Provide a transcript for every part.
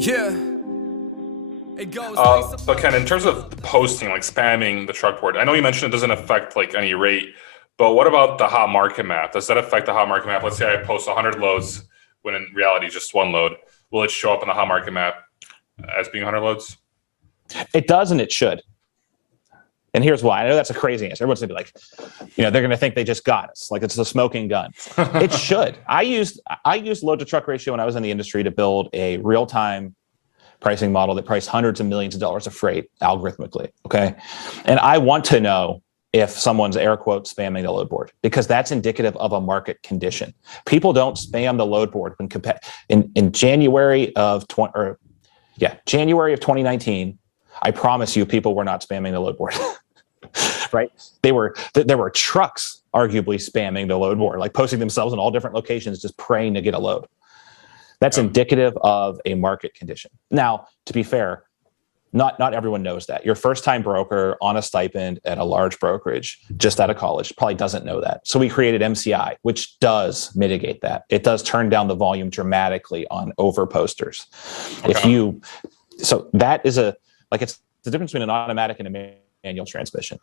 Yeah, it goes But Ken, in terms of posting, like spamming the truck board, I know you mentioned it doesn't affect like any rate, but what about the hot market map? Does that affect the hot market map? Let's say I post 100 loads when in reality just one load. Will it show up on the hot market map as being 100 loads? It does, and it should. And here's why. I know that's a crazy answer. Everyone's gonna be like, they're gonna think they just got us, like it's a smoking gun. It should. I used load to truck ratio when I was in the industry to build a real-time pricing model that priced hundreds of millions of dollars of freight algorithmically. Okay. And I want to know if someone's air quote spamming the load board, because that's indicative of a market condition. People don't spam the load board when in January of 2019. I promise you, people were not spamming the load board, right? There were trucks arguably spamming the load board, like posting themselves in all different locations, just praying to get a load. That's indicative of a market condition. Now, to be fair, not everyone knows that. Your first-time broker on a stipend at a large brokerage, just out of college, probably doesn't know that. So we created MCI, which does mitigate that. It does turn down the volume dramatically on over posters. Okay. So that is it's the difference between an automatic and a manual transmission.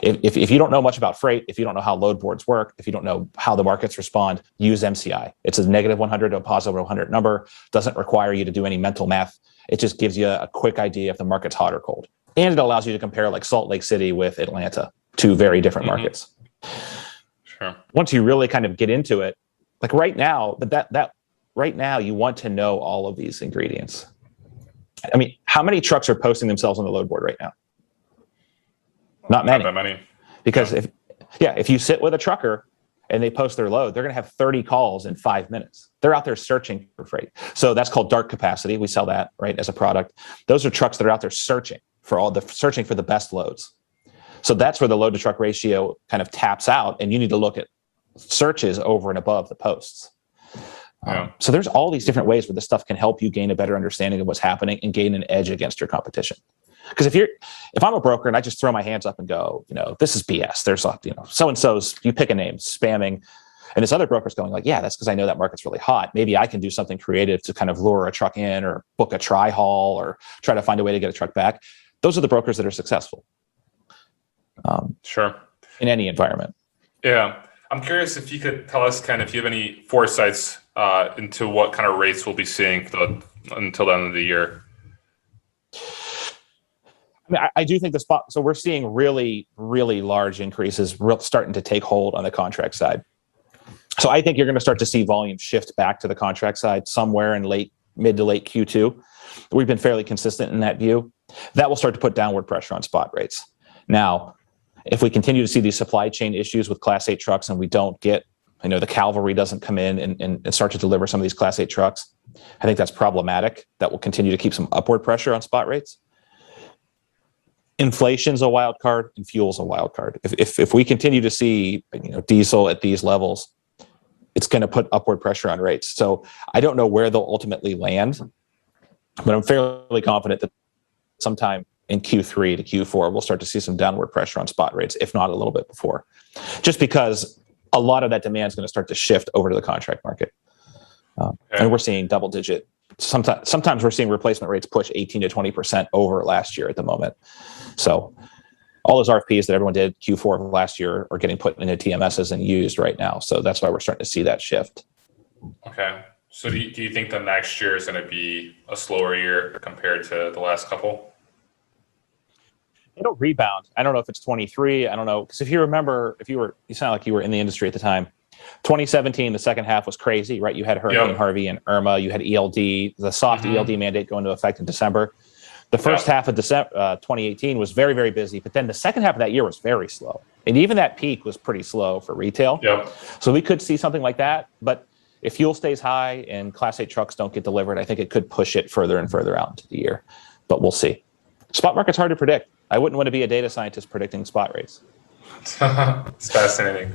If you don't know much about freight, if you don't know how load boards work, if you don't know how the markets respond, use MCI. It's a negative 100 to a positive 100 number. Doesn't require you to do any mental math. It just gives you a quick idea if the market's hot or cold. And it allows you to compare like Salt Lake City with Atlanta, two very different markets. Sure. Once you really kind of get into it, like right now, right now you want to know all of these ingredients. I mean, how many trucks are posting themselves on the load board right now? Not many. Not that many. Because if you sit with a trucker and they post their load, they're going to have 30 calls in 5 minutes. They're out there searching for freight. So that's called dark capacity. We sell that, right, as a product. Those are trucks that are out there searching for the best loads. So that's where the load to truck ratio kind of taps out, and you need to look at searches over and above the posts. So there's all these different ways where this stuff can help you gain a better understanding of what's happening and gain an edge against your competition. Because if I'm a broker and I just throw my hands up and go, this is BS. There's so-and-so's, you pick a name, spamming, and this other broker's going like, yeah, that's because I know that market's really hot. Maybe I can do something creative to kind of lure a truck in or book a tri-haul or try to find a way to get a truck back. Those are the brokers that are successful. Sure. In any environment. Yeah. I'm curious if you could tell us, Ken, if you have any foresights into what kind of rates we'll be seeing until the end of the year. I mean, I do think so we're seeing really, really large increases starting to take hold on the contract side. So I think you're going to start to see volume shift back to the contract side somewhere in mid to late Q2. We've been fairly consistent in that view. That will start to put downward pressure on spot rates. Now, if we continue to see these supply chain issues with Class 8 trucks and we don't get, the cavalry doesn't come in and start to deliver some of these Class 8 trucks, I think that's problematic. That will continue to keep some upward pressure on spot rates. Inflation's a wild card and fuel's a wild card. If we continue to see diesel at these levels, it's going to put upward pressure on rates. So I don't know where they'll ultimately land, but I'm fairly confident that sometime in Q3 to Q4, we'll start to see some downward pressure on spot rates, if not a little bit before, just because a lot of that demand is going to start to shift over to the contract market. And we're seeing double digit. Sometimes we're seeing replacement rates push 18 to 20% over last year at the moment. So all those RFPs that everyone did Q4 of last year are getting put into TMSs and used right now. So that's why we're starting to see that shift. Okay. So do you think the next year is going to be a slower year compared to the last couple? It'll rebound. I don't know if it's 23. I don't know. Because if you remember, you sound like you were in the industry at the time. 2017, the second half was crazy, right? You had Hurricane Harvey and Irma. You had ELD, the soft ELD mandate go into effect in December. The first half of December 2018 was very, very busy, but then the second half of that year was very slow. And even that peak was pretty slow for retail. So we could see something like that. But if fuel stays high and Class 8 trucks don't get delivered, I think it could push it further and further out into the year. But we'll see. Spot market's hard to predict. I wouldn't want to be a data scientist predicting spot rates. It's fascinating.